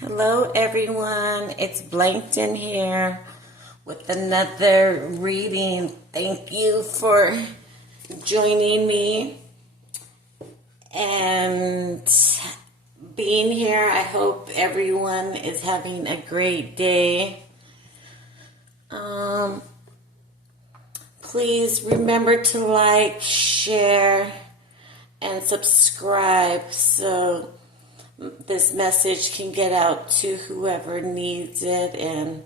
Hello, everyone. It's Blankton here with another reading. Thank you for joining me and being here. I hope everyone is having a great day. Please remember to like, share, and subscribe so this message can get out to whoever needs it and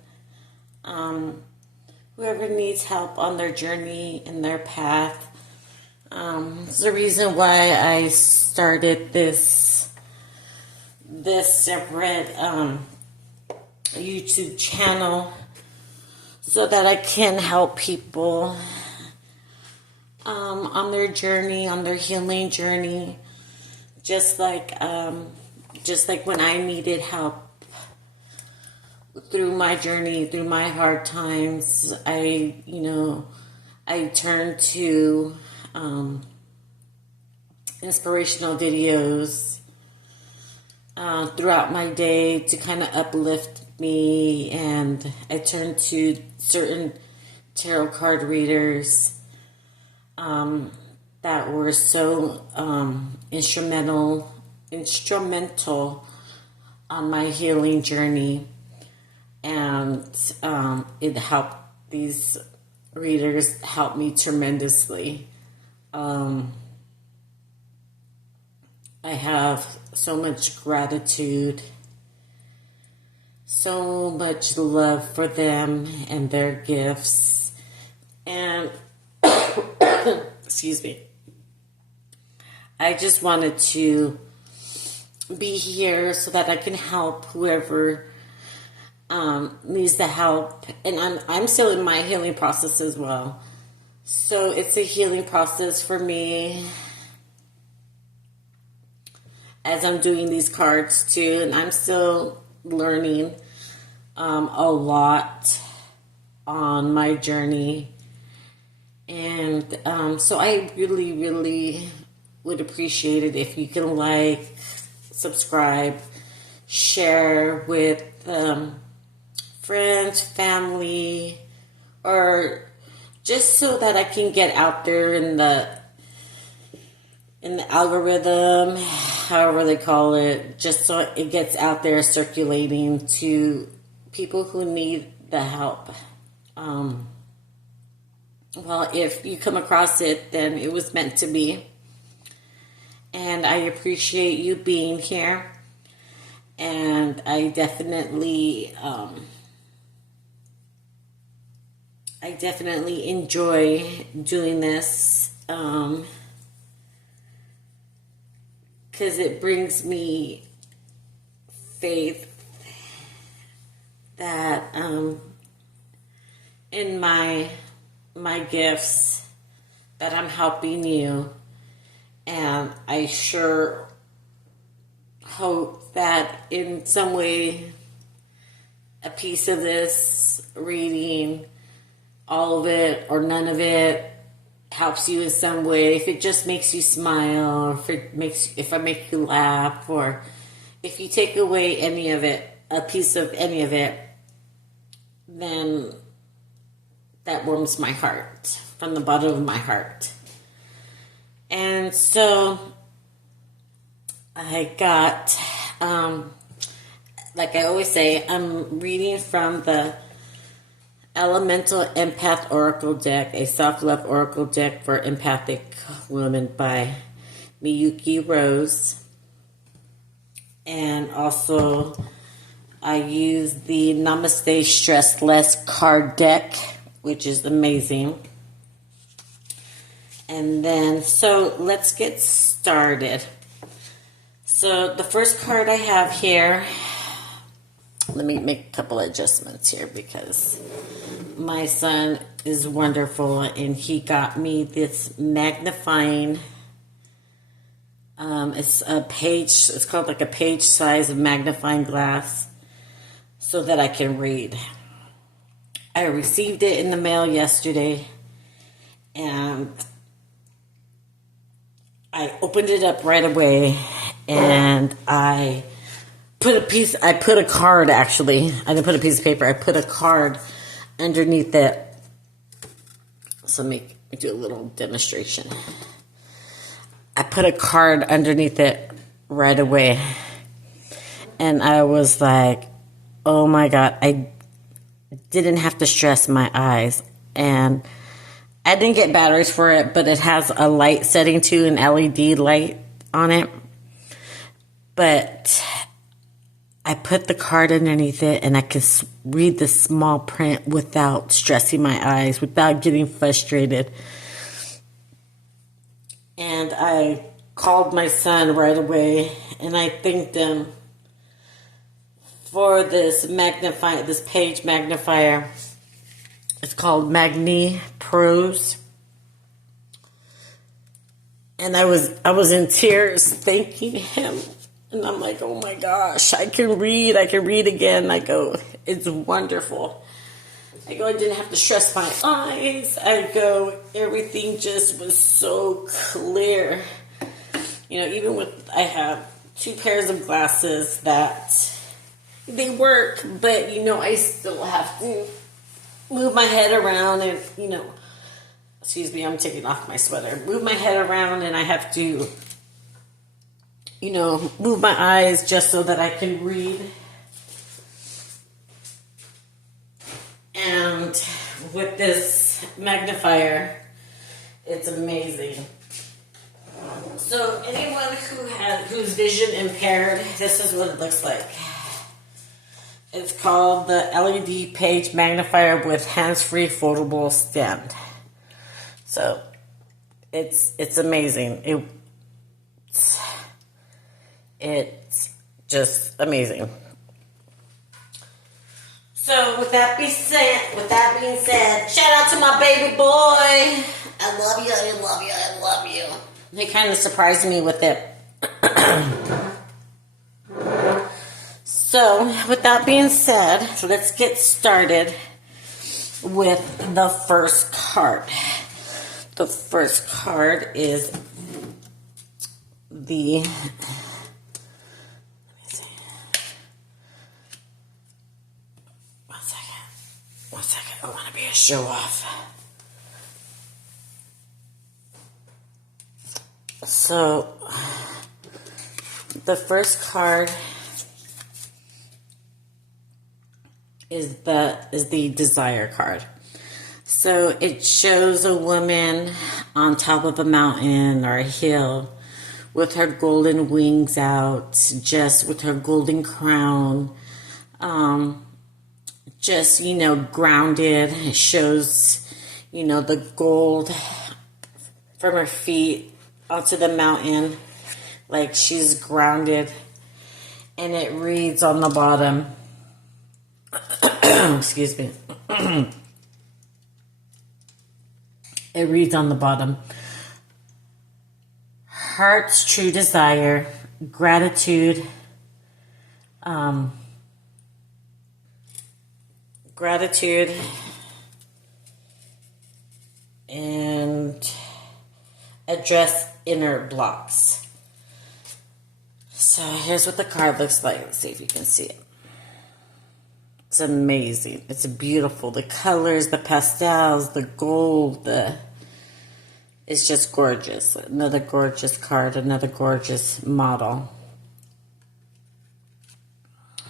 whoever needs help on their journey and their path. It's the reason why I started this separate YouTube channel so that I can help people on their journey, on their healing journey, just like when I needed help through my journey, through my hard times. I turned to inspirational videos throughout my day to kind of uplift me, and I turned to certain tarot card readers that were so instrumental on my healing journey, and it helped. These readers helped me tremendously. I have so much gratitude, so much love for them and their gifts, and excuse me, I just wanted to be here so that I can help whoever needs the help. And I'm still in my healing process as well. So it's a healing process for me as I'm doing these cards too. And I'm still learning a lot on my journey. And so I really, really would appreciate it if you can like, subscribe, share with friends, family, or just so that I can get out there in the algorithm, however they call it, just so it gets out there circulating to people who need the help. Well, if you come across it, then it was meant to be. And I appreciate you being here. And I definitely enjoy doing this because it brings me faith that in my gifts that I'm helping you, and I sure hope that in some way a piece of this reading, all of it or none of it, helps you in some way. If it just makes you smile, or if I make you laugh, or if you take away any of it, a piece of any of it, then that warms my heart from the bottom of my heart. And so I got, like I always say, I'm reading from the Elemental Empath Oracle deck, a self-love oracle deck for empathic women by Miyuki Rose. And also I use the Namaste Stress Less card deck, which is amazing. And then, so let's get started. So the first card I have here, let me make a couple adjustments here because my son is wonderful and he got me this magnifying, it's called like a page size magnifying glass so that I can read. I received it in the mail yesterday and I opened it up right away and I I put a card, actually. I didn't put a piece of paper. I put a card underneath it. So let me do a little demonstration. I put a card underneath it right away. And I was like, oh my God, I didn't have to stress my eyes. And I didn't get batteries for it, but it has a light setting too, an LED light on it. But I put the card underneath it and I can read the small print without stressing my eyes, without getting frustrated. And I called my son right away and I thanked him for this page magnifier. It's called Magni Pros. And I was in tears thanking him. And I'm like, oh my gosh, I can read again. I go, it's wonderful. I go, I didn't have to stress my eyes. I go, everything just was so clear. You know, even with, I have 2 pairs of glasses that they work, but you know, I still have to move my head around and, you know, excuse me, I'm taking off my sweater. Move my head around and I have to, you know, move my eyes just so that I can read. And with this magnifier, it's amazing. So anyone who's vision impaired, this is what it looks like. It's called the LED page magnifier with hands-free foldable stand. So it's amazing. It's just amazing. So with that being said, shout out to my baby boy. I love you, I love you, I love you. He kind of surprised me with it. So with that being said, let's get started with the first card. The first card is the, One second, I want to be a show off. So, the first card is the Desire card. So, it shows a woman on top of a mountain or a hill with her golden wings out, just with her golden crown. Just, you know, grounded. It shows, you know, the gold from her feet onto the mountain, like she's grounded. And it reads on the bottom, excuse me. It reads on the bottom, heart's true desire, gratitude, and address inner blocks. So here's what the card looks like. Let's see if you can see it. It's amazing. It's beautiful. The colors, the pastels, the gold, it's just gorgeous. Another gorgeous card, another gorgeous model.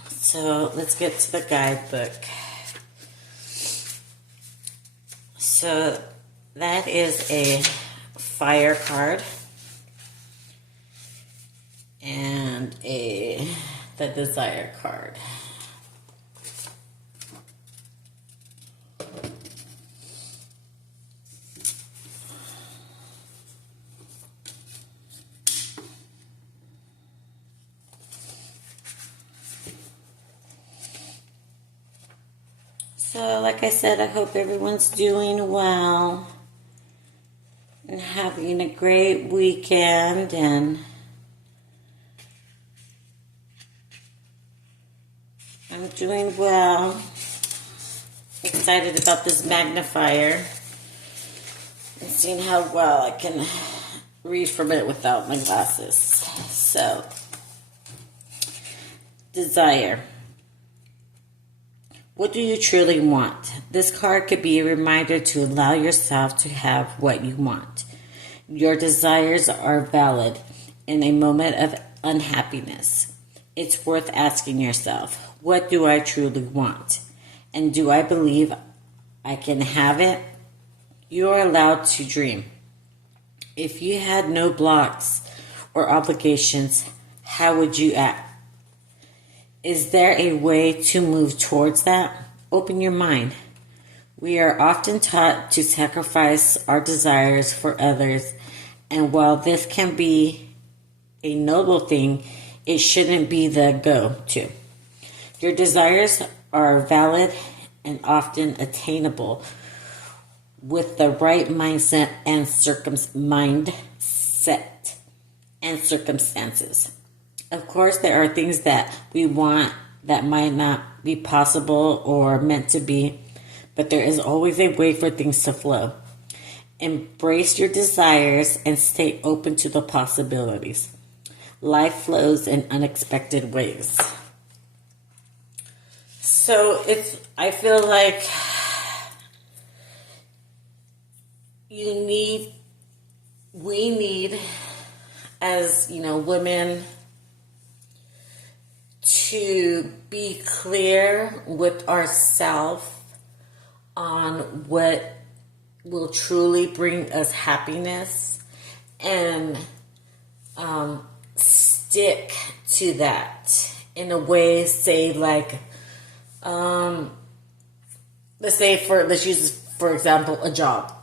So let's get to the guidebook. So that is a fire card and the Desire card. So, like I said, I hope everyone's doing well and having a great weekend, and I'm doing well. Excited about this magnifier and seeing how well I can read from it without my glasses. So, Desire. What do you truly want? This card could be a reminder to allow yourself to have what you want. Your desires are valid in a moment of unhappiness. It's worth asking yourself, what do I truly want? And do I believe I can have it? You are allowed to dream. If you had no blocks or obligations, how would you act? Is there a way to move towards that? Open your mind. We are often taught to sacrifice our desires for others, and while this can be a noble thing, it shouldn't be the go-to. Your desires are valid and often attainable with the right mindset and circumstances. Of course, there are things that we want that might not be possible or meant to be, but there is always a way for things to flow. Embrace your desires and stay open to the possibilities. Life flows in unexpected ways. So I feel like we need, as women, to be clear with ourselves on what will truly bring us happiness and stick to that in a way. Say like, let's use for example a job.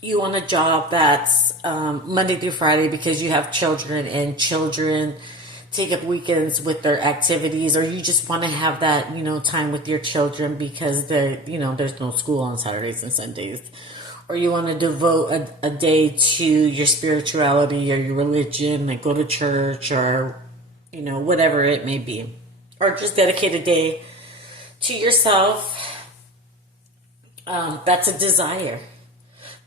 You want a job that's Monday through Friday because you have children and children take up weekends with their activities, or you just want to have that, time with your children because there's no school on Saturdays and Sundays, or you want to devote a day to your spirituality or your religion, like go to church or, whatever it may be, or just dedicate a day to yourself. That's a desire.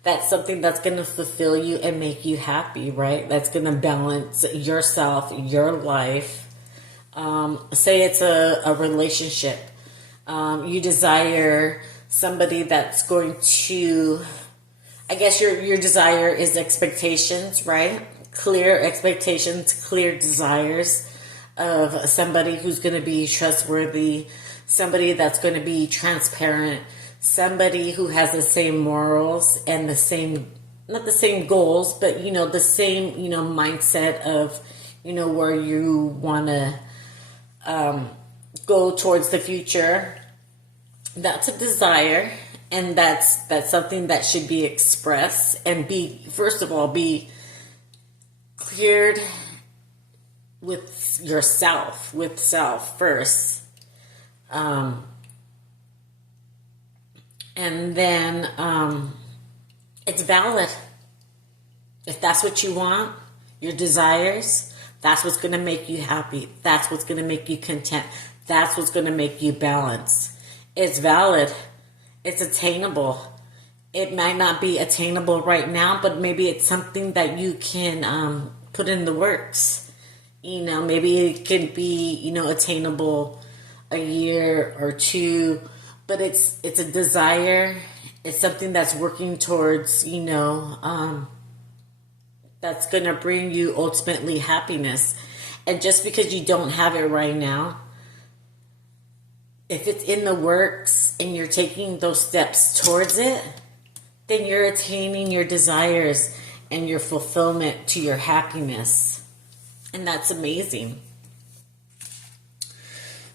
That's something that's going to fulfill you and make you happy, right? That's going to balance yourself, your life. Say it's a relationship. You desire somebody that's going to, I guess your desire is expectations, right? Clear expectations, clear desires of somebody who's going to be trustworthy, somebody that's going to be transparent, somebody who has the same morals and the same, not the same goals, but, the same, mindset of, where you want to go towards the future. That's a desire. And that's something that should be expressed and first of all, be cleared with yourself, with self first. And then it's valid. If that's what you want, your desires, that's what's going to make you happy. That's what's going to make you content. That's what's going to make you balance. It's valid. It's attainable. It might not be attainable right now, but maybe it's something that you can put in the works. Maybe it can be, attainable a year or two. But it's a desire. It's something that's working towards, that's going to bring you ultimately happiness. And just because you don't have it right now, if it's in the works and you're taking those steps towards it, then you're attaining your desires and your fulfillment to your happiness. And that's amazing.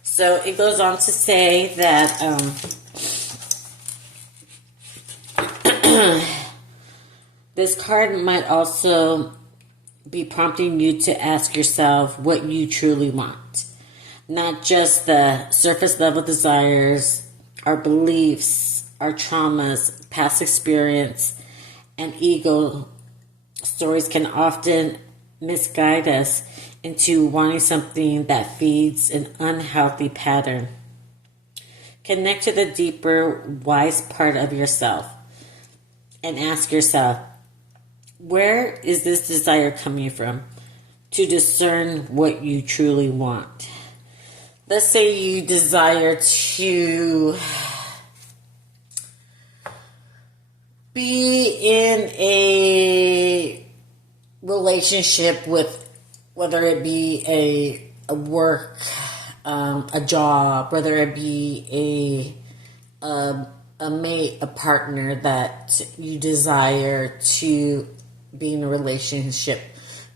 So it goes on to say that this card might also be prompting you to ask yourself what you truly want. Not just the surface level desires, our beliefs, our traumas, past experience, and ego stories can often misguide us into wanting something that feeds an unhealthy pattern. Connect to the deeper, wise part of yourself and ask yourself, where is this desire coming from? To discern what you truly want. let's say you desire to be in a relationship with, whether it be a work, a job, whether it be a mate, a partner that you desire to be in a relationship,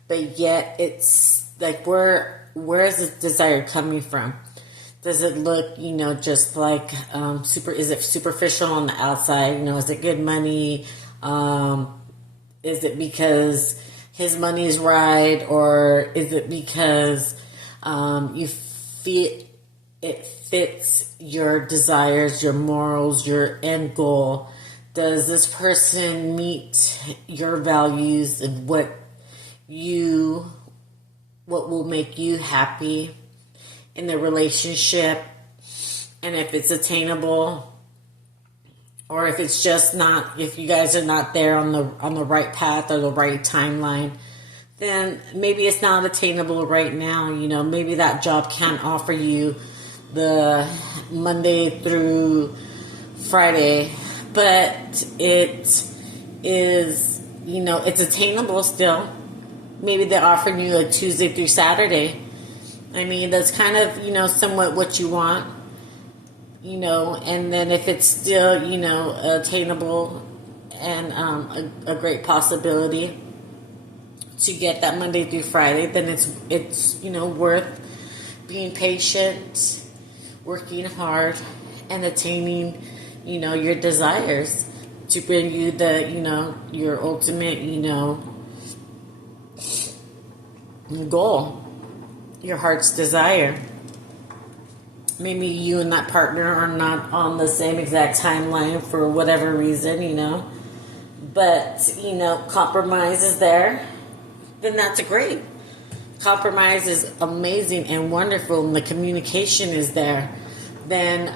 but yet it's like, where is this desire coming from? Does it look, just like is it superficial on the outside? Is it good money? Is it because his money's right, or is it because you feel it fits your desires, your morals, your end goal? Does this person meet your values and what will make you happy in the relationship? And if it's attainable, or if it's just not, if you guys are not there on the right path or the right timeline, then maybe it's not attainable right now. Maybe that job can't offer you the Monday through Friday, but it is, it's attainable still. Maybe they're offering you a Tuesday through Saturday. I mean, that's kind of, somewhat what you want, and then if it's still, attainable and a great possibility to get that Monday through Friday, then it's worth being patient, working hard, and attaining, your desires to bring you the, your ultimate, goal, your heart's desire. Maybe you and that partner are not on the same exact timeline for whatever reason, but, compromise is there, then that's great. Compromise is amazing and wonderful, and the communication is there. Then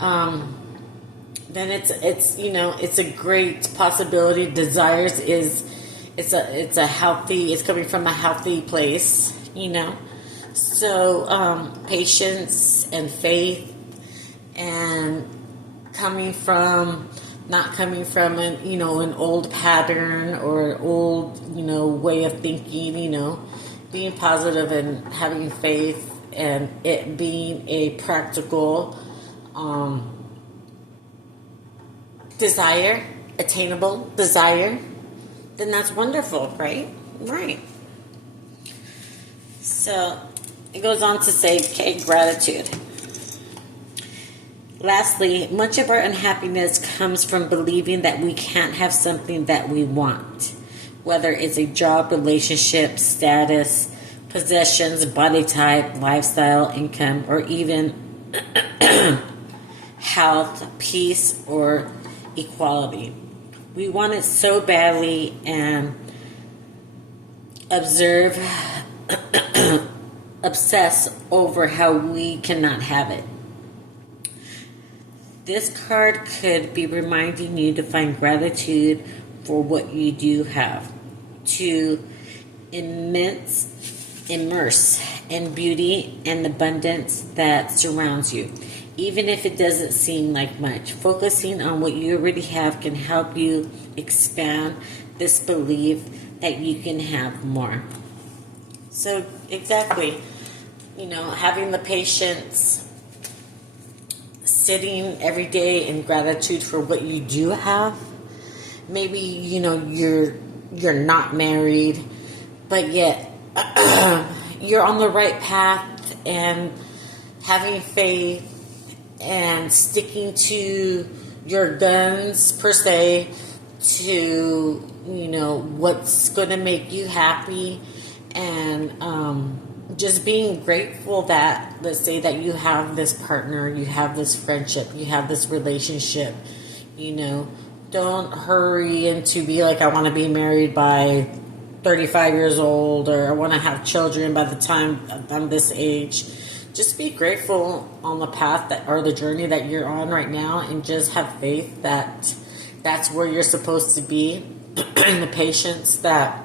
it's it's a great possibility. Desires is it's coming from a healthy place, So patience and faith, and not coming from an old pattern or an old way of thinking, being positive and having faith, and it being a practical desire, attainable desire, then that's wonderful, right? Right. So it goes on to say, okay, gratitude. Lastly, much of our unhappiness comes from believing that we can't have something that we want, whether it's a job, relationship, status, possessions, body type, lifestyle, income, or even health, peace, or equality. We want it so badly and obsess over how we cannot have it. This card could be reminding you to find gratitude for what you do have, to immerse in beauty and abundance that surrounds you. Even if it doesn't seem like much, focusing on what you already have can help you expand this belief that you can have more. So exactly, having the patience, sitting every day in gratitude for what you do have. Maybe, you're not married, but yet you're on the right path, and having faith and sticking to your guns, per se, to, what's going to make you happy, and just being grateful that, let's say that you have this partner, you have this friendship, you have this relationship, don't hurry into be like, I want to be married by 35 years old, or I want to have children by the time I'm this age. Just be grateful on the path or the journey that you're on right now, and just have faith that that's where you're supposed to be, and the patience that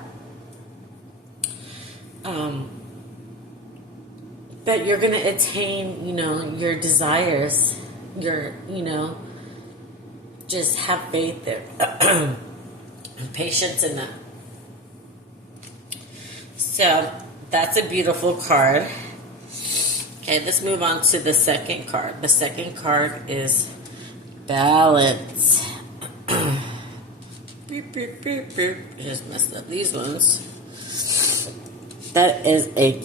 But you're going to attain, your desires. Just have faith there. And patience in them. So, that's a beautiful card. Okay, let's move on to the second card. The second card is Balance. Beep, beep, beep, beep. Just messed up these ones. That is a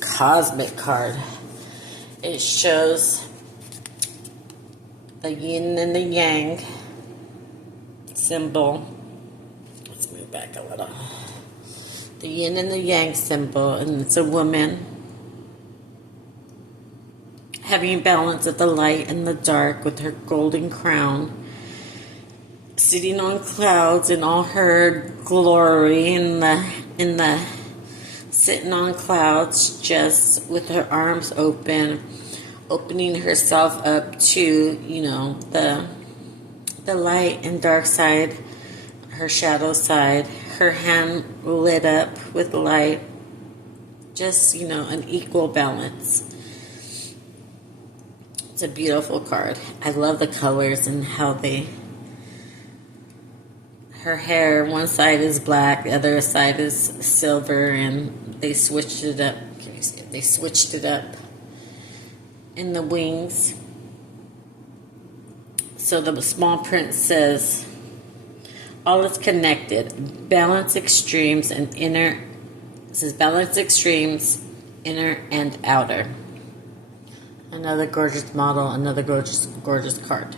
cosmic card. It shows the yin and the yang symbol. Let's move back a little. The yin and the yang symbol, and it's a woman having balance of the light and the dark with her golden crown, sitting on clouds in all her glory, in the sitting on clouds, just with her arms opening herself up to the light and dark side, her shadow side, her hand lit up with light, just an equal balance. It's a beautiful card. I love the colors and how her hair, one side is black, the other side is silver, and they switched it up. Can you see? They switched it up in the wings. So the small print says, all is connected. Balance extremes and inner. It says balance extremes, inner and outer. Another gorgeous model, another gorgeous card.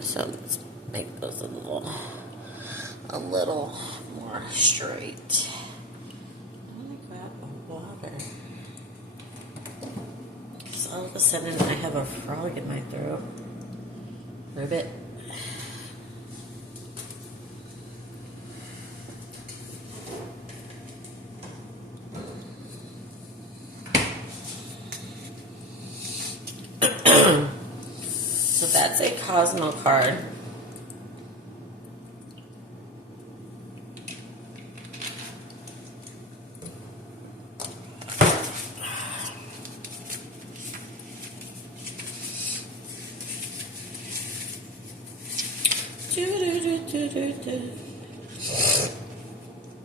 So let's make those a little more straight. I'm gonna grab the water. So all of a sudden I have a frog in my throat. Ribbit. So that's a Cosmo card.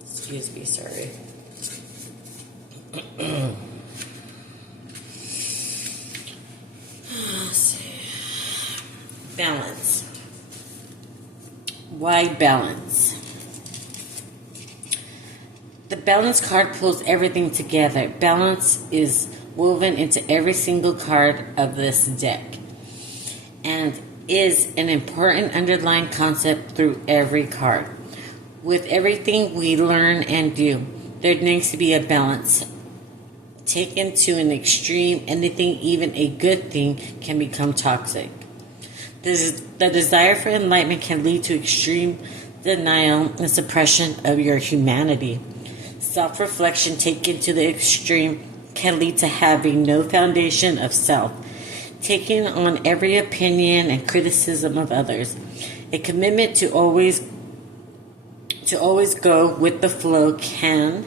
Excuse me, sorry. Let's see. Balance. Why balance? The balance card pulls everything together. Balance is woven into every single card of this deck and is an important underlying concept through every card. With everything we learn and do, there needs to be a balance. Taken to an extreme, anything, even a good thing, can become toxic. The desire for enlightenment can lead to extreme denial and suppression of your humanity. Self-reflection taken to the extreme can lead to having no foundation of self, taking on every opinion and criticism of others. A commitment to always go with the flow can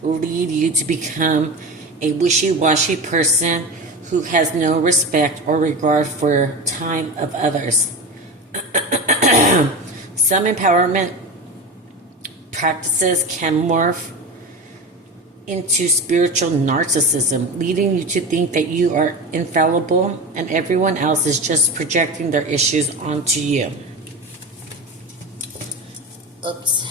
lead you to become a wishy-washy person who has no respect or regard for time of others. Some empowerment practices can morph into spiritual narcissism, leading you to think that you are infallible and everyone else is just projecting their issues onto you. Oops.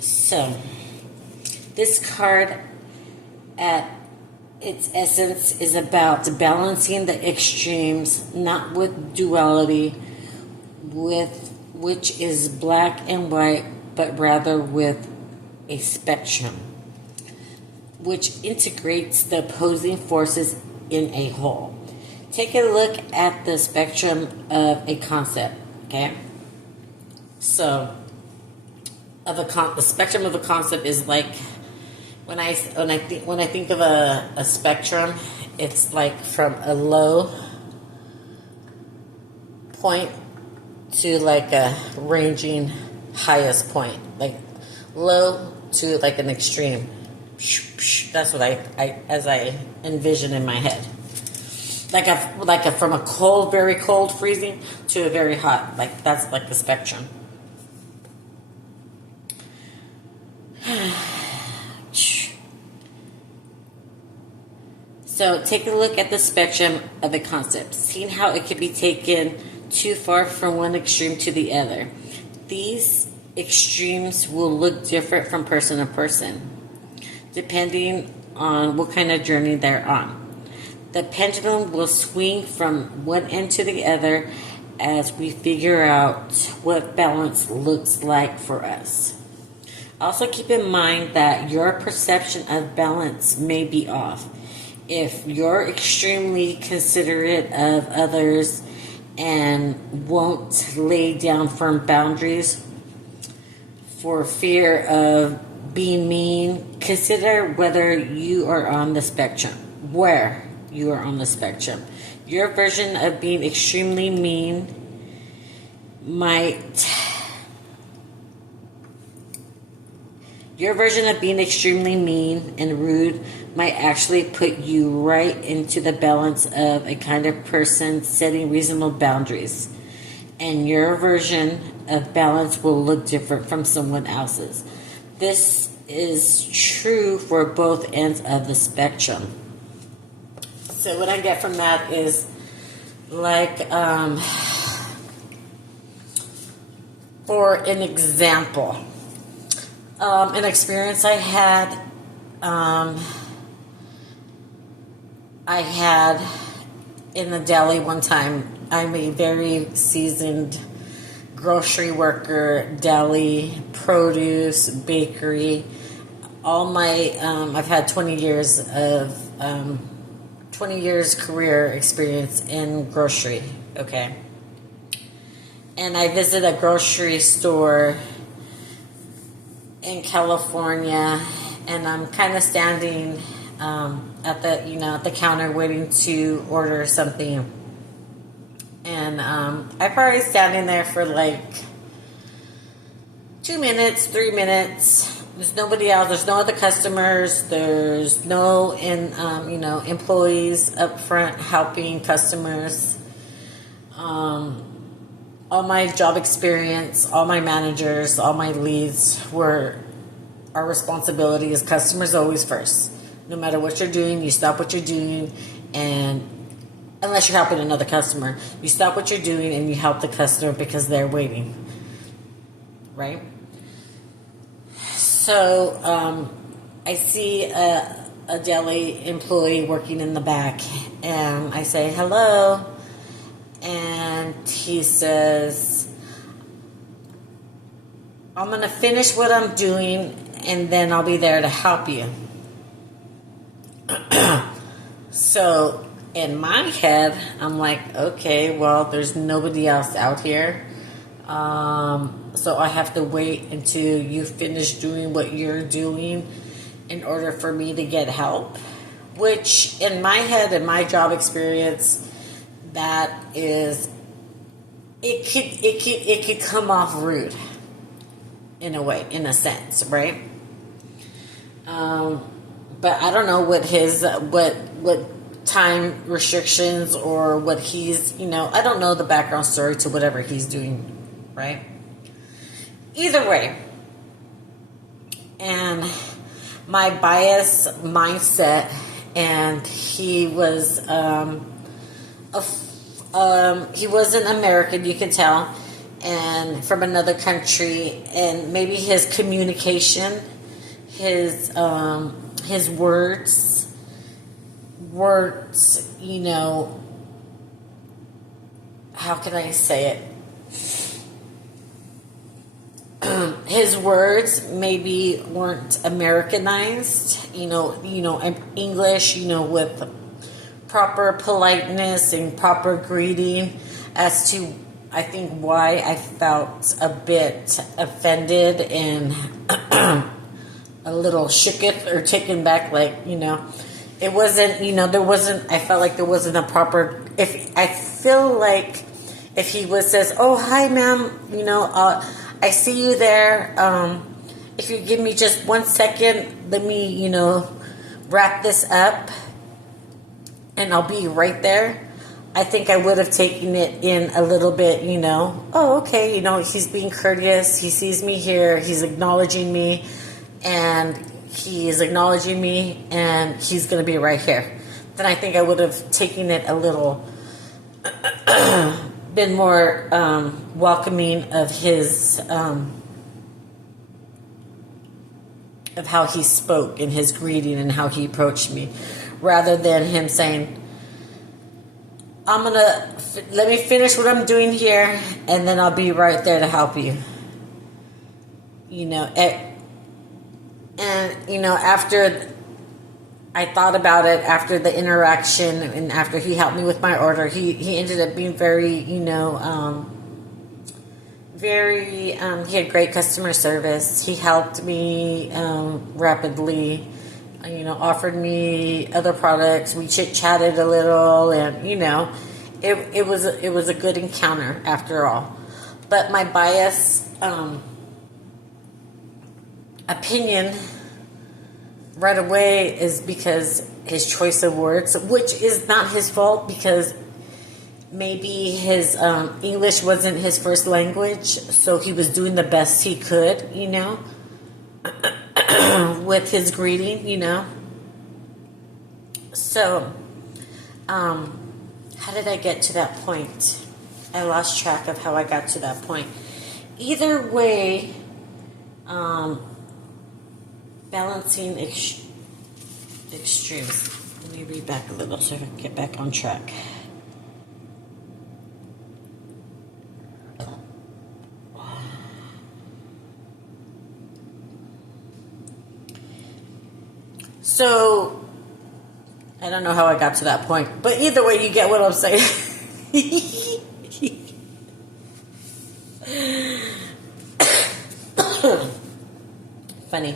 So, this card at its essence is about balancing the extremes, not with duality, with which is black and white, but rather with a spectrum, which integrates the opposing forces in a whole. Take a look at the spectrum of a concept, okay? So, the spectrum of a concept is like When I think of a spectrum, it's like from a low point to like a ranging highest point, like low to like an extreme. That's what I envision in my head. Like a from a cold, very cold, freezing to a very hot. Like that's like the spectrum. So take a look at the spectrum of the concept, seeing how it can be taken too far from one extreme to the other. These extremes will look different from person to person, depending on what kind of journey they're on. The pendulum will swing from one end to the other as we figure out what balance looks like for us. Also keep in mind that your perception of balance may be off. If you're extremely considerate of others and won't lay down firm boundaries for fear of being mean, consider whether you are on the spectrum. Where you are on the spectrum. Your version of being extremely mean might... Your version of being extremely mean and rude might actually put you right into the balance of a kind of person setting reasonable boundaries. And your version of balance will look different from someone else's. This is true for both ends of the spectrum. So what I get from that is like, for an example, an experience I had in the deli one time. I'm a very seasoned grocery worker, deli, produce, bakery. All my, I've had 20 years career experience in grocery, okay? And I visit a grocery store in California, and I'm kind of standing at the counter waiting to order something, and I'm probably standing there for like 2 minutes, 3 minutes. There's nobody else. There's no other customers. There's no employees up front helping customers. All my job experience, all my managers, all my leads our responsibility is customers always first. No matter what you're doing, you stop what you're doing, and unless you're helping another customer, you stop what you're doing and you help the customer because they're waiting, right? So I see a deli employee working in the back, and I say hello, and he says, I'm going to finish what I'm doing and then I'll be there to help you. So in my head, I'm like, okay, well, there's nobody else out here. So I have to wait until you finish doing what you're doing in order for me to get help. Which in my head, in my job experience, that is, it could come off rude in a way, in a sense, right? But I don't know what his what time restrictions or what he's, I don't know the background story to whatever he's doing, right? Either way, and my bias mindset, and he was he wasn't American, you can tell, and from another country, and maybe his communication, his words, how can I say it? His words maybe weren't Americanized, English, with proper politeness and proper greeting, as to, I think, why I felt a bit offended and a little shooketh or taken back, like, you know, it wasn't, you know, I felt like there wasn't a proper, I feel like if he says, oh, hi, ma'am, you know, I see you there. If you give me just 1 second, let me, you know, wrap this up and I'll be right there. I think I would have taken it in a little bit, you know, oh, okay, you know, he's being courteous. He sees me here. He's acknowledging me and he's acknowledging me and he's going to be right here. Then I think I would have taken it a little, been more welcoming of his, of how he spoke and his greeting and how he approached me, rather than him saying, let me finish what I'm doing here and then I'll be right there to help you. You know, and, you know, after I thought about it, after the interaction and after he helped me with my order, he ended up being very, you know, he had great customer service. He helped me rapidly, you know, offered me other products. We chit-chatted a little and, you know, it was a good encounter after all. But my bias opinion right away is because his choice of words, which is not his fault, because maybe his English wasn't his first language, so he was doing the best he could, you know, with his greeting, you know. So, how did I get to that point? I lost track of how I got to that point. Either way, balancing extremes. Let me read back a little so I can get back on track. So, I don't know how I got to that point, but either way, you get what I'm saying. Funny.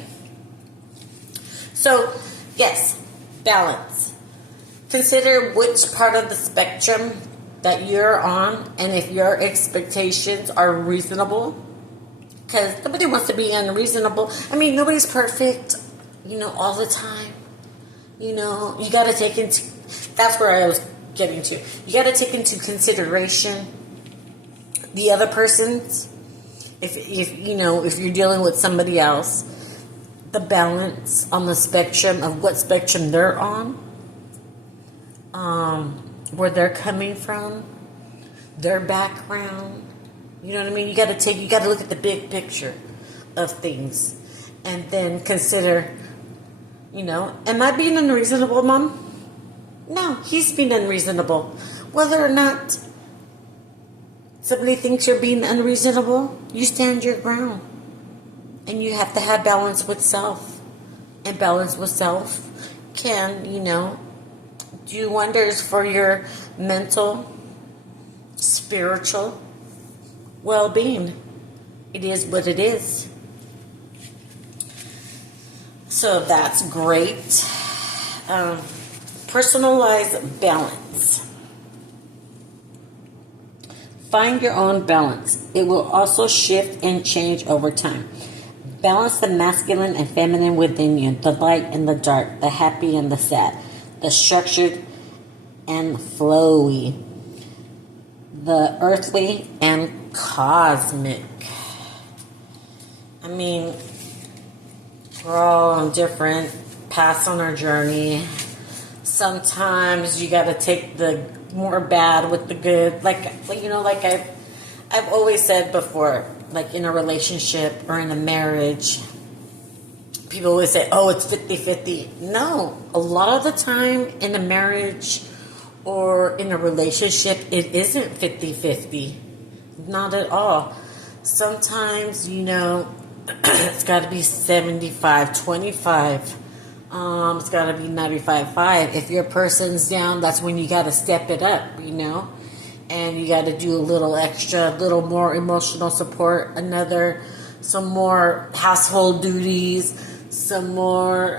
So, yes, balance. Consider which part of the spectrum that you're on and if your expectations are reasonable. Because nobody wants to be unreasonable. I mean, nobody's perfect, you know, all the time. You know, you got to take into, that's where I was getting to. You got to take into consideration the other person's, if you know, if you're dealing with somebody else, the balance on the spectrum of what spectrum they're on, where they're coming from, their background. You know what I mean? You got to look at the big picture of things and then consider, you know, am I being unreasonable, Mom? No, he's being unreasonable. Whether or not somebody thinks you're being unreasonable, you stand your ground. And you have to have balance with self. And balance with self can, you know, do wonders for your mental, spiritual well-being. It is what it is. So that's great. Personalized balance. Find your own balance. It will also shift and change over time. Balance the masculine and feminine within you, the light and the dark, the happy and the sad, the structured and flowy, the earthly and cosmic. I mean, we're all on different paths on our journey. Sometimes you got to take the more bad with the good. Like, you know, like I've always said before, like in a relationship or in a marriage, people always say, oh, it's 50-50. No, a lot of the time in a marriage or in a relationship, it isn't 50-50. Not at all. Sometimes, you know, it's got to be 75-25. It's got to be 95-5. If your person's down, that's when you got to step it up, you know. And you got to do a little extra, a little more emotional support, some more household duties, some more,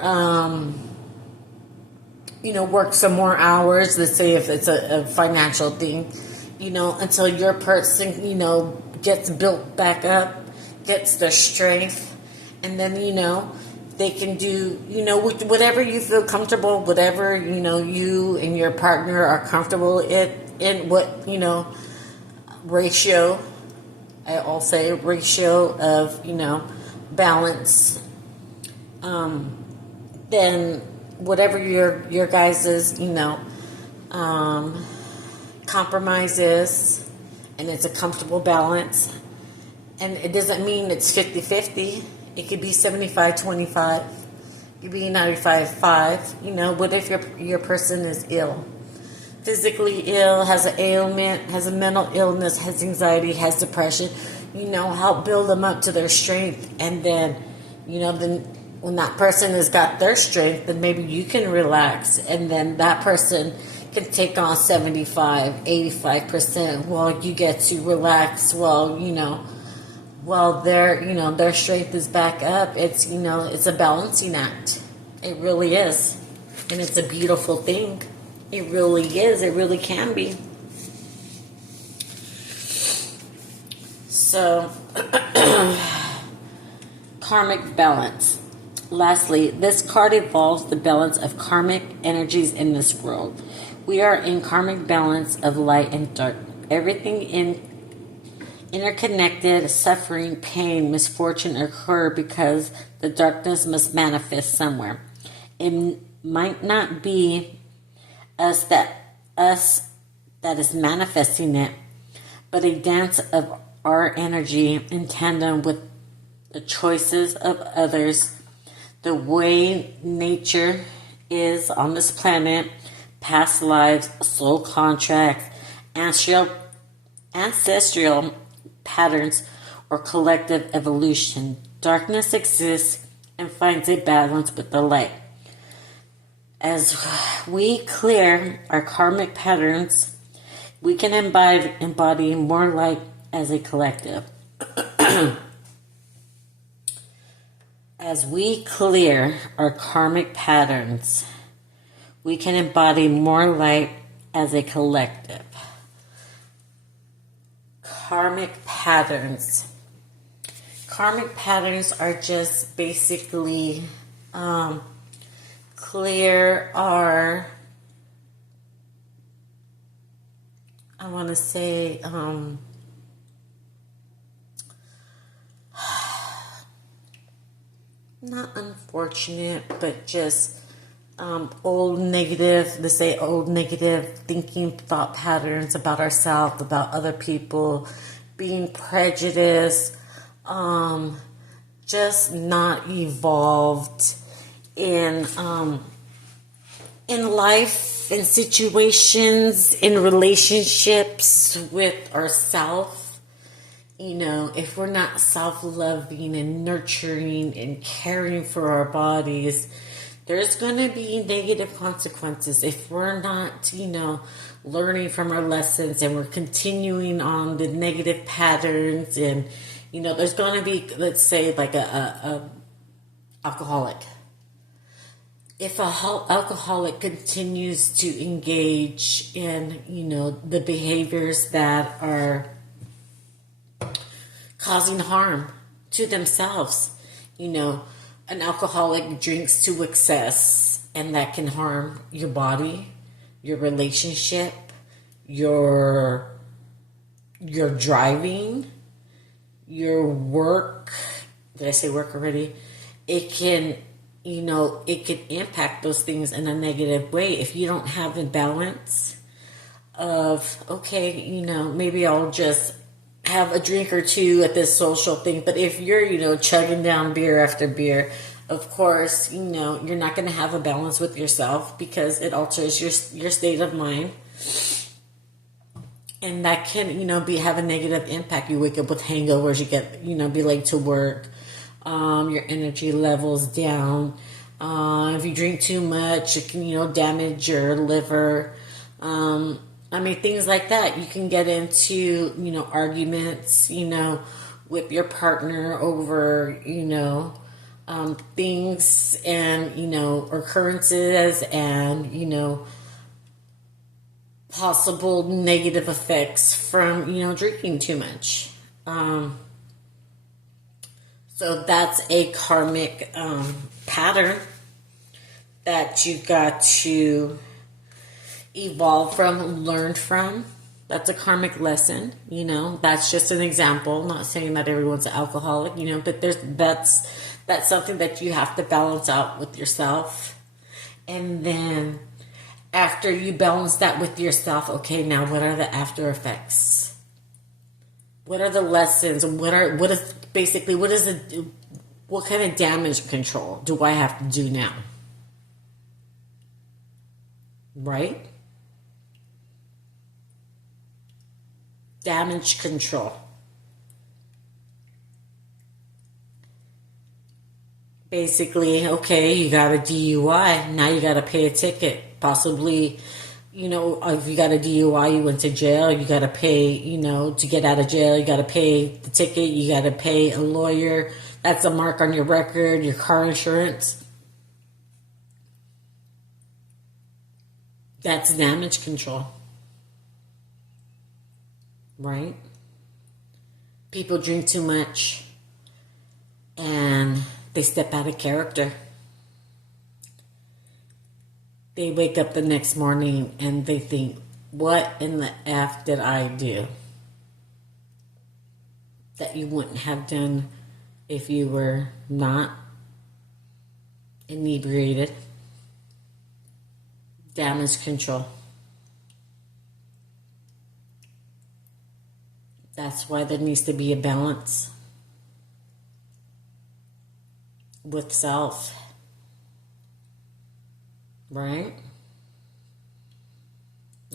work some more hours. Let's say if it's a financial thing, until your person, gets built back up, gets their strength, and then, they can do, whatever you feel comfortable, whatever, you and your partner are comfortable in what, ratio, I'll say ratio of, balance, then whatever your guys' compromise is, and it's a comfortable balance, and it doesn't mean it's 50-50. It could be 75-25. It could be 95-5. What if your person is ill? Physically ill, has an ailment, has a mental illness, has anxiety, has depression, help build them up to their strength. And then, then when that person has got their strength, then maybe you can relax. And then that person can take on 75-85% while you get to relax while their strength is back up. It's, it's a balancing act. It really is. And it's a beautiful thing. It really is. It really can be. So, karmic balance. Lastly, this card involves the balance of karmic energies in this world. We are in karmic balance of light and dark. Everything interconnected, suffering, pain, misfortune occur because the darkness must manifest somewhere. It might not be us that is manifesting it, but a dance of our energy in tandem with the choices of others, the way nature is on this planet, past lives, soul contracts, ancestral patterns, or collective evolution. Darkness exists and finds a balance with the light. As we clear our karmic patterns, we can embody more light as a collective. As we clear our karmic patterns, we can embody more light as a collective. Karmic patterns. Karmic patterns are just basically clear our, I want to say, not unfortunate, but just old negative thinking, thought patterns about ourselves, about other people, being prejudiced, just not evolved in life, in situations, in relationships with ourselves. If we're not self-loving and nurturing and caring for our bodies, there's going to be negative consequences. If we're not, learning from our lessons and we're continuing on the negative patterns, and, there's going to be, let's say, like a alcoholic. If a alcoholic continues to engage in, the behaviors that are causing harm to themselves, an alcoholic drinks to excess, and that can harm your body, your relationship, your driving, your work. Did I say work already? It can, it can impact those things in a negative way if you don't have a balance of, okay, maybe I'll just have a drink or two at this social thing. But if you're, chugging down beer after beer, of course, you're not going to have a balance with yourself because it alters your state of mind. And that can, have a negative impact. You wake up with hangovers, you get, be late to work, your energy levels down. If you drink too much, it can, damage your liver. Things like that. You can get into, arguments, with your partner over, things and, occurrences and, possible negative effects from, drinking too much. So that's a karmic pattern that you got to evolve from, learn from. That's a karmic lesson, That's just an example. I'm not saying that everyone's an alcoholic, but that's something that you have to balance out with yourself. And then after you balance that with yourself, okay, now what are the after effects? What are the lessons? What kind of damage control do I have to do now? Right? Damage control. Basically, okay, you got a DUI. Now you got to pay a ticket. Possibly, if you got a DUI, you went to jail. You got to pay, to get out of jail. You got to pay the ticket. You got to pay a lawyer. That's a mark on your record, your car insurance. That's damage control. Right? People drink too much and they step out of character. They wake up the next morning and they think, what in the F did I do that you wouldn't have done if you were not inebriated? Damage control. That's why there needs to be a balance with self. Right?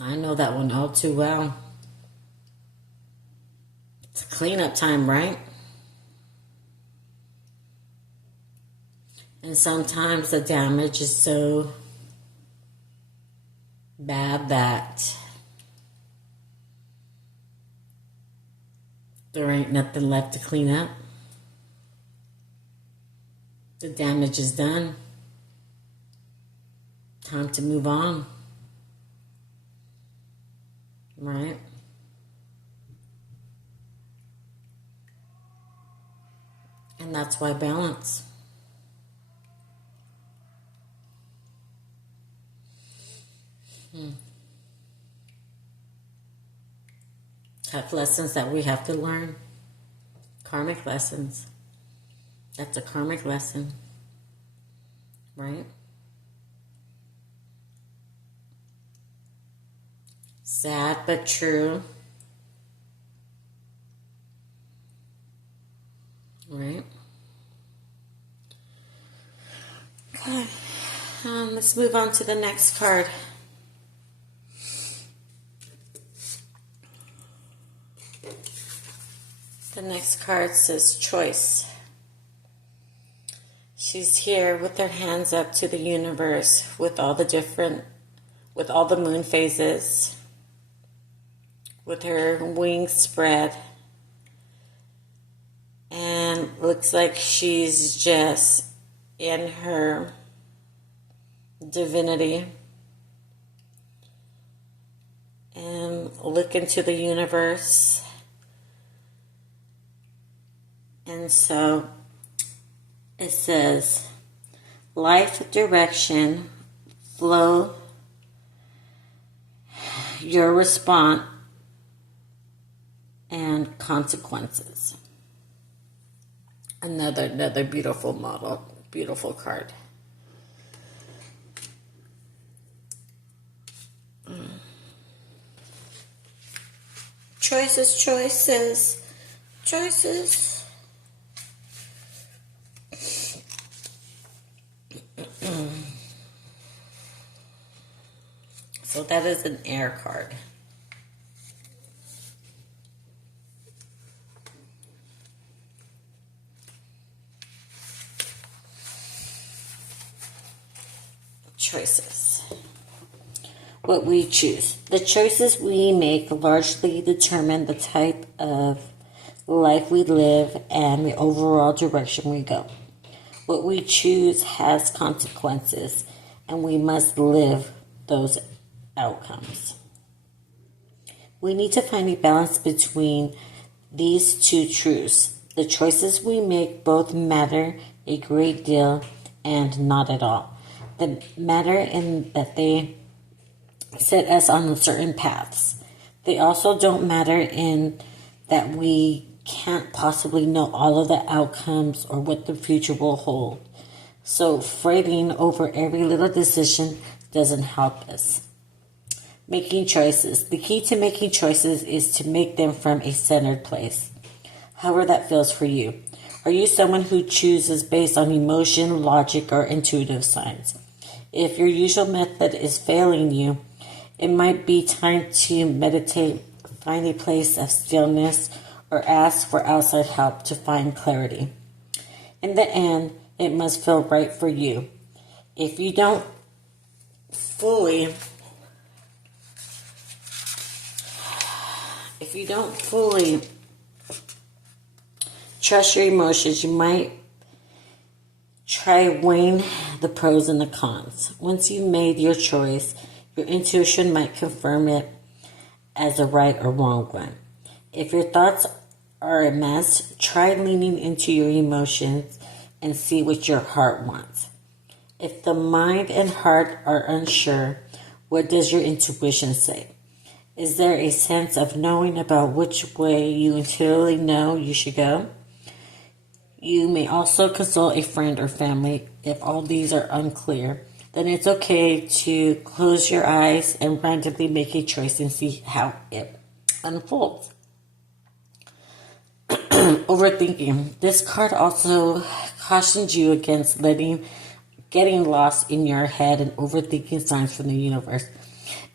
I know that one all too well. It's cleanup time, right? And sometimes the damage is so bad that there ain't nothing left to clean up. The damage is done. Time to move on. Right? And that's why balance. Tough lessons that we have to learn. Karmic lessons. That's a karmic lesson. Right? Sad but true. Right? Okay. Let's move on to the next card. The next card says choice. She's here with her hands up to the universe with all the moon phases, with her wings spread, and looks like she's just in her divinity and look into the universe. And so it says, life direction, flow, your response, and consequences. Another beautiful model, beautiful card. Choices, choices, choices. So that is an air card. Choices. What we choose. The choices we make largely determine the type of life we live and the overall direction we go. What we choose has consequences, and we must live those outcomes. We need to find a balance between these two truths. The choices we make both matter a great deal and not at all. They matter in that they set us on certain paths. They also don't matter in that we can't possibly know all of the outcomes or what the future will hold. So fretting over every little decision doesn't help us. Making choices. The key to making choices is to make them from a centered place, however that feels for you. Are you someone who chooses based on emotion, logic, or intuitive signs? If your usual method is failing you, it might be time to meditate, find a place of stillness, or ask for outside help to find clarity. In the end, it must feel right for you. If you don't fully trust your emotions, you might try weighing the pros and the cons. Once you've made your choice, your intuition might confirm it as a right or wrong one. If your thoughts are a mess, try leaning into your emotions and see what your heart wants. If the mind and heart are unsure, what does your intuition say? Is there a sense of knowing about which way you intuitively know you should go? You may also consult a friend or family if all these are unclear. Then it's okay to close your eyes and randomly make a choice and see how it unfolds. Overthinking. This card also cautions you against getting lost in your head and overthinking signs from the universe.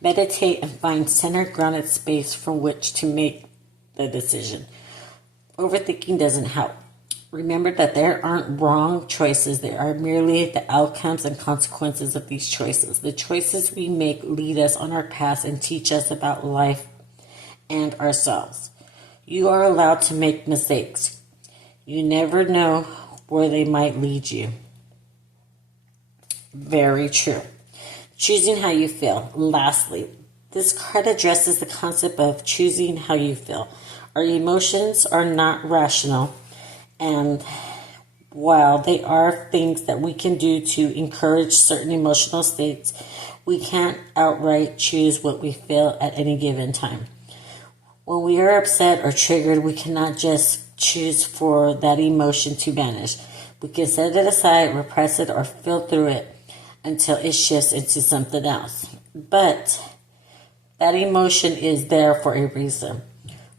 Meditate and find centered, grounded space from which to make the decision. Overthinking doesn't help. Remember that there aren't wrong choices. There are merely the outcomes and consequences of these choices. The choices we make lead us on our paths and teach us about life and ourselves. You are allowed to make mistakes. You never know where they might lead you. Very true. Choosing how you feel. Lastly, this card addresses the concept of choosing how you feel. Our emotions are not rational, and while they are things that we can do to encourage certain emotional states, we can't outright choose what we feel at any given time. When we are upset or triggered, we cannot just choose for that emotion to vanish. We can set it aside, repress it, or feel through it until it shifts into something else. But that emotion is there for a reason.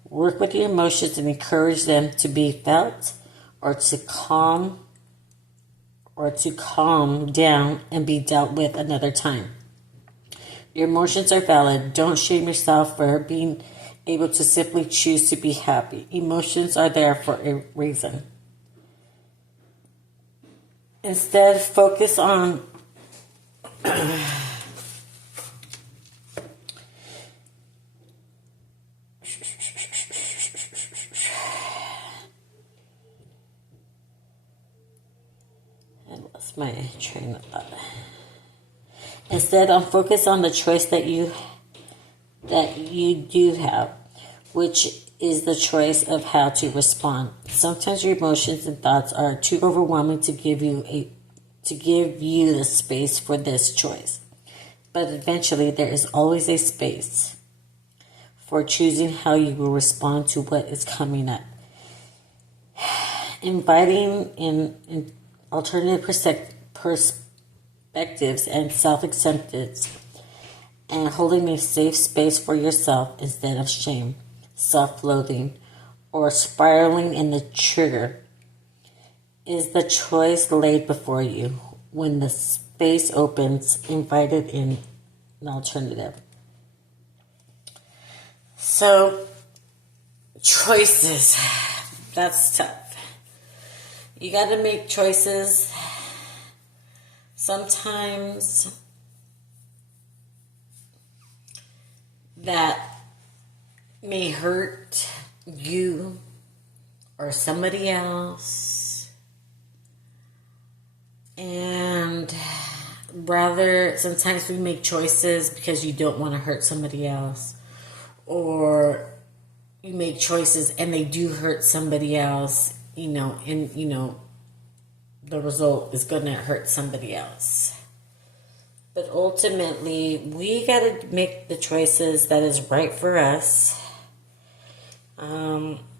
Work with your emotions and encourage them to be felt or to calm down and be dealt with another time. Your emotions are valid. Don't shame yourself for being able to simply choose to be happy. Emotions are there for a reason. Instead, focus on my train of thought. Instead, focus on the choice that you do have, which is the choice of how to respond. Sometimes your emotions and thoughts are too overwhelming to give you the space for this choice. But eventually, there is always a space for choosing how you will respond to what is coming up. Inviting in alternative perspectives and self-acceptance, and holding a safe space for yourself instead of shame, self-loathing, or spiraling in the trigger is the choice laid before you. When the space opens, invited in an alternative. So, choices. That's tough. You got to make choices. Sometimes that may hurt you or somebody else. And rather, sometimes we make choices because you don't want to hurt somebody else, or you make choices and they do hurt somebody else, and the result is going to hurt somebody else. But ultimately, we got to make the choices that is right for us.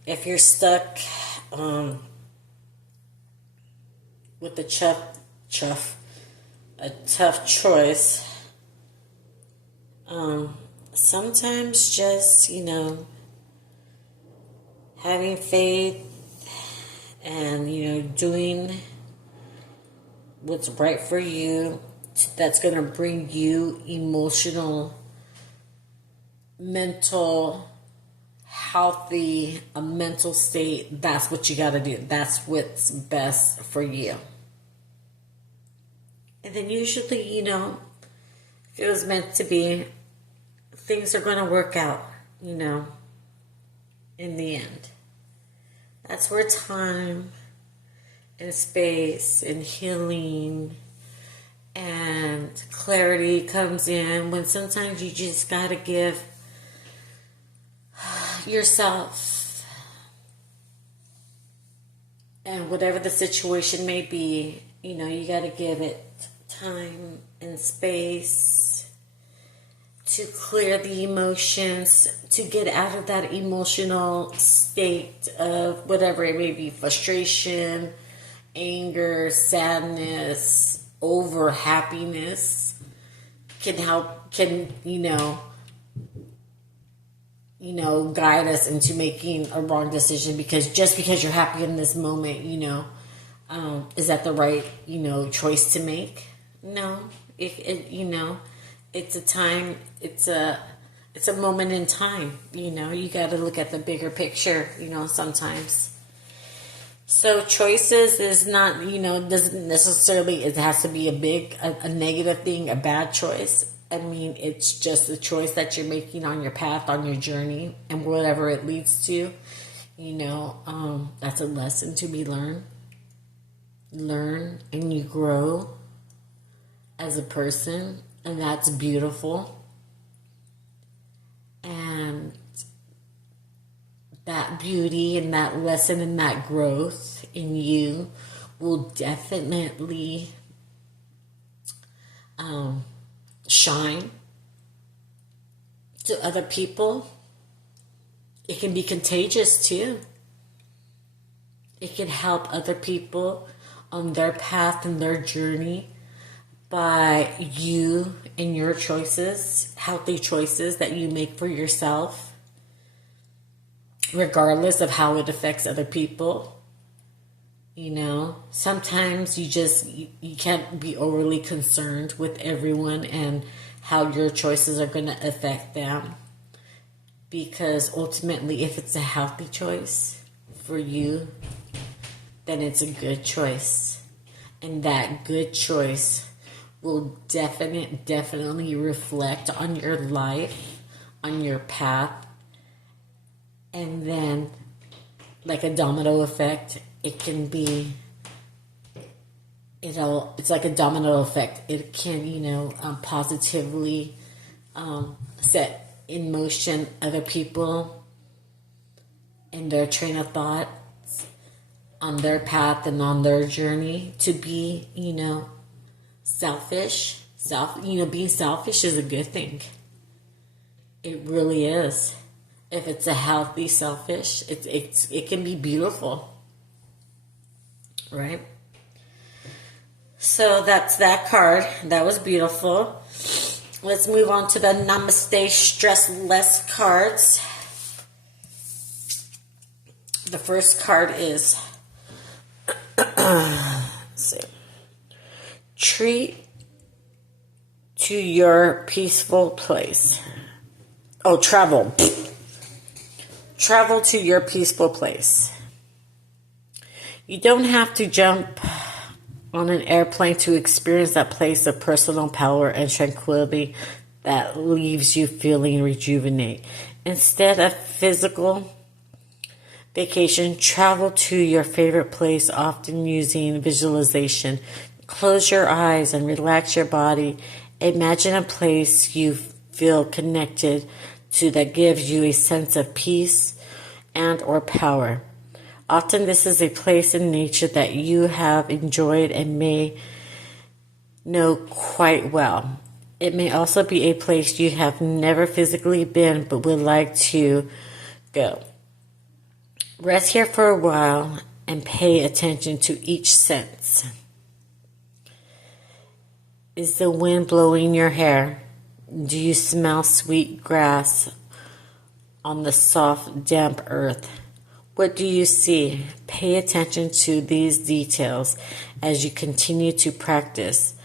If you're stuck with a tough choice, sometimes just, having faith and, doing what's right for you, that's going to bring you emotional, mental, healthy, a mental state. That's what you got to do. That's what's best for you. And then usually, if it was meant to be, things are going to work out, in the end. That's where time and space and healing and clarity comes in, when sometimes you just got to give yourself, and whatever the situation may be, you got to give it time and space to clear the emotions, to get out of that emotional state of whatever it may be, frustration, anger, sadness, over happiness. Can guide us into making a wrong decision, because just because you're happy in this moment, is that the right, choice to make? No. It's a time, it's a moment in time, you got to look at the bigger picture, sometimes. So choices is not, doesn't necessarily, it has to be a negative thing, a bad choice. I mean, it's just a choice that you're making on your path, on your journey, and whatever it leads to, that's a lesson to be learned. Learn and you grow as a person, and that's beautiful. And that beauty and that lesson and that growth in you will definitely shine to other people. It can be contagious too. It can help other people on their path and their journey by you and your choices, healthy choices that you make for yourself, regardless of how it affects other people. Sometimes you can't be overly concerned with everyone and how your choices are going to affect them, because ultimately, if it's a healthy choice for you, then it's a good choice, and that good choice will definitely reflect on your life, on your path. And then, like a domino effect, it's like a domino effect. It can, positively set in motion other people and their train of thought on their path and on their journey to be, selfish. Being selfish is a good thing. It really is. If it's a healthy selfish, it can be beautiful, right? So that's that card. That was beautiful. Let's move on to the Namaste Stress Less cards. The first card is treat to your peaceful place. Oh, travel. Travel to your peaceful place. You don't have to jump on an airplane to experience that place of personal power and tranquility that leaves you feeling rejuvenated. Instead of physical vacation, travel to your favorite place, often using visualization, Close your eyes and relax your body. Imagine a place you feel connected to that gives you a sense of peace and or power. Often this is a place in nature that you have enjoyed and may know quite well. It may also be a place you have never physically been but would like to go. Rest here for a while and pay attention to each sense. Is the wind blowing your hair? Do you smell sweet grass on the soft, damp earth? What do you see? Pay attention to these details as you continue to practice.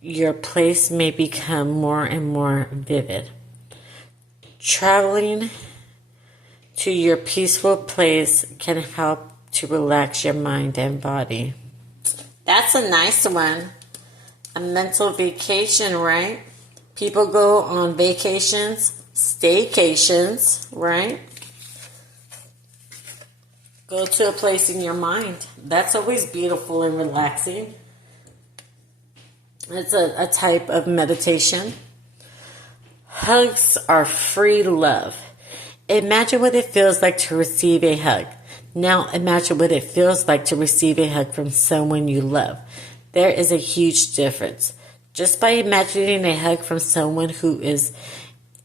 Your place may become more and more vivid. Traveling to your peaceful place can help to relax your mind and body. That's a nice one. A mental vacation, right? People go on vacations, staycations, right? Go to a place in your mind. That's always beautiful and relaxing. It's a type of meditation. Hugs are free love. Imagine what it feels like to receive a hug. Now imagine what it feels like to receive a hug from someone you love. There is a huge difference. Just by imagining a hug from someone who is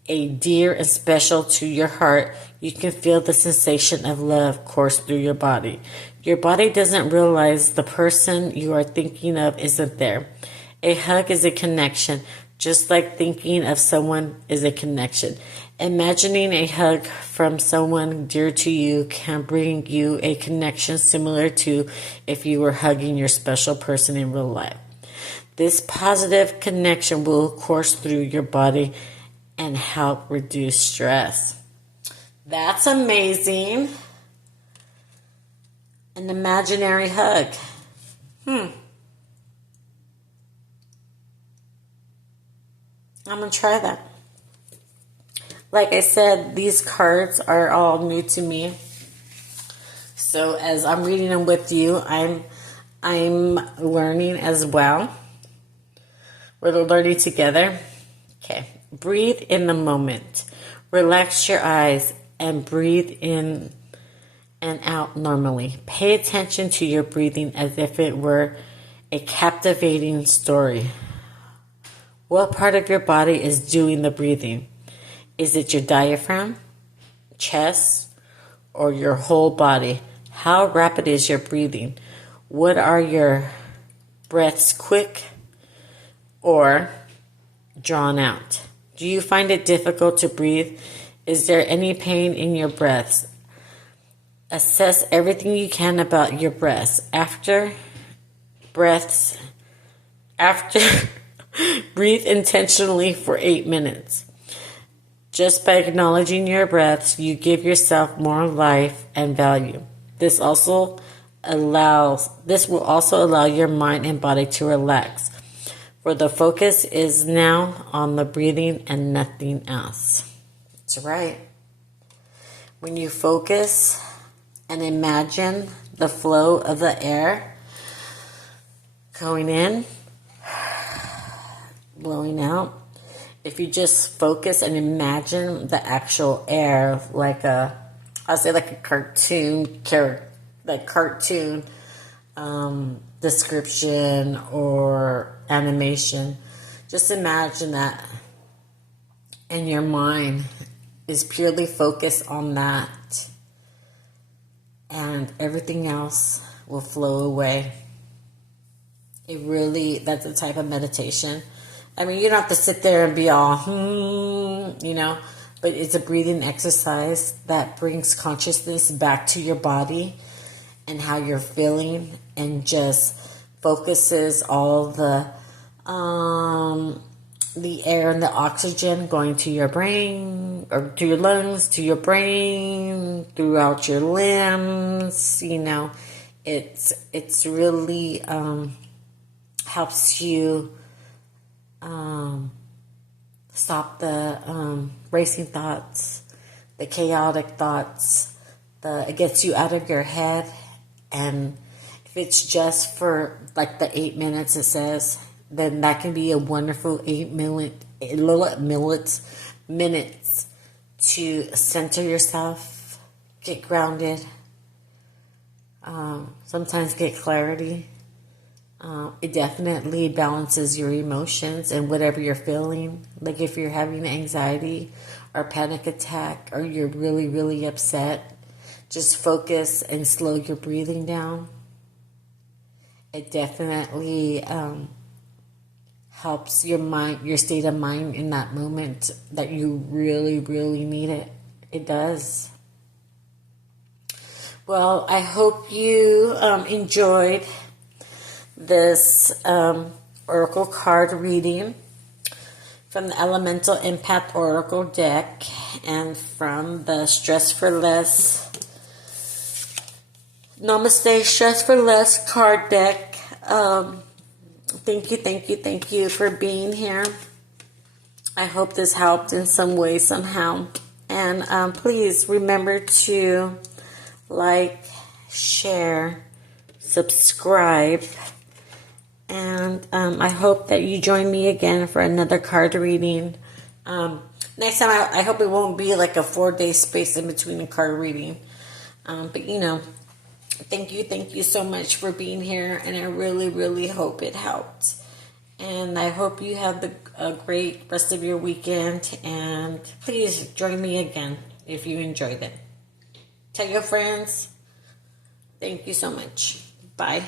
a dear and special to your heart, you can feel the sensation of love course through your body. Your body doesn't realize the person you are thinking of isn't there. A hug is a connection, just like thinking of someone is a connection. Imagining a hug from someone dear to you can bring you a connection similar to if you were hugging your special person in real life. This positive connection will course through your body and help reduce stress. That's amazing. An imaginary hug. I'm going to try that. Like I said, these cards are all new to me. So as I'm reading them with you, I'm learning as well. We're learning together. Okay. Breathe in the moment. Relax your eyes and breathe in and out normally. Pay attention to your breathing as if it were a captivating story. What part of your body is doing the breathing? Is it your diaphragm, chest, or your whole body? How rapid is your breathing? What are your breaths, quick or drawn out? Do you find it difficult to breathe? Is there any pain in your breaths? Assess everything you can about your breaths. After breathe intentionally for 8 minutes. Just by acknowledging your breaths, you give yourself more life and value. This will also allow your mind and body to relax, for the focus is now on the breathing and nothing else. That's right. When you focus and imagine the flow of the air going in, blowing out. If you just focus and imagine the actual air, like a cartoon character, like cartoon description or animation, just imagine that, and your mind is purely focused on that, and everything else will flow away. That's a type of meditation. I mean, you don't have to sit there and be all, but it's a breathing exercise that brings consciousness back to your body and how you're feeling, and just focuses all the air and the oxygen going to your brain, or to your lungs, to your brain, throughout your limbs. It's really helps you stop the racing thoughts, the chaotic thoughts. It gets you out of your head and If it's just for like the 8 minutes it says, then that can be a wonderful 8 minutes to center yourself, get grounded, sometimes get clarity. It definitely balances your emotions and whatever you're feeling. Like if you're having anxiety or panic attack or you're really, really upset, just focus and slow your breathing down. It definitely helps your mind, your state of mind in that moment that you really, really need it. It does. Well, I hope you enjoyed this Oracle card reading from the Elemental Impact Oracle deck and from the Stress for Less Namaste Stress for Less card deck. Thank you for being here. I hope this helped in some way, somehow. And please remember to like, share, subscribe. And I hope that you join me again for another card reading. Next time, I hope it won't be like a 4-day space in between a card reading. But you know, thank you so much for being here. And I really, really hope it helped. And I hope you have a great rest of your weekend. And please join me again if you enjoyed it. Tell your friends. Thank you so much. Bye.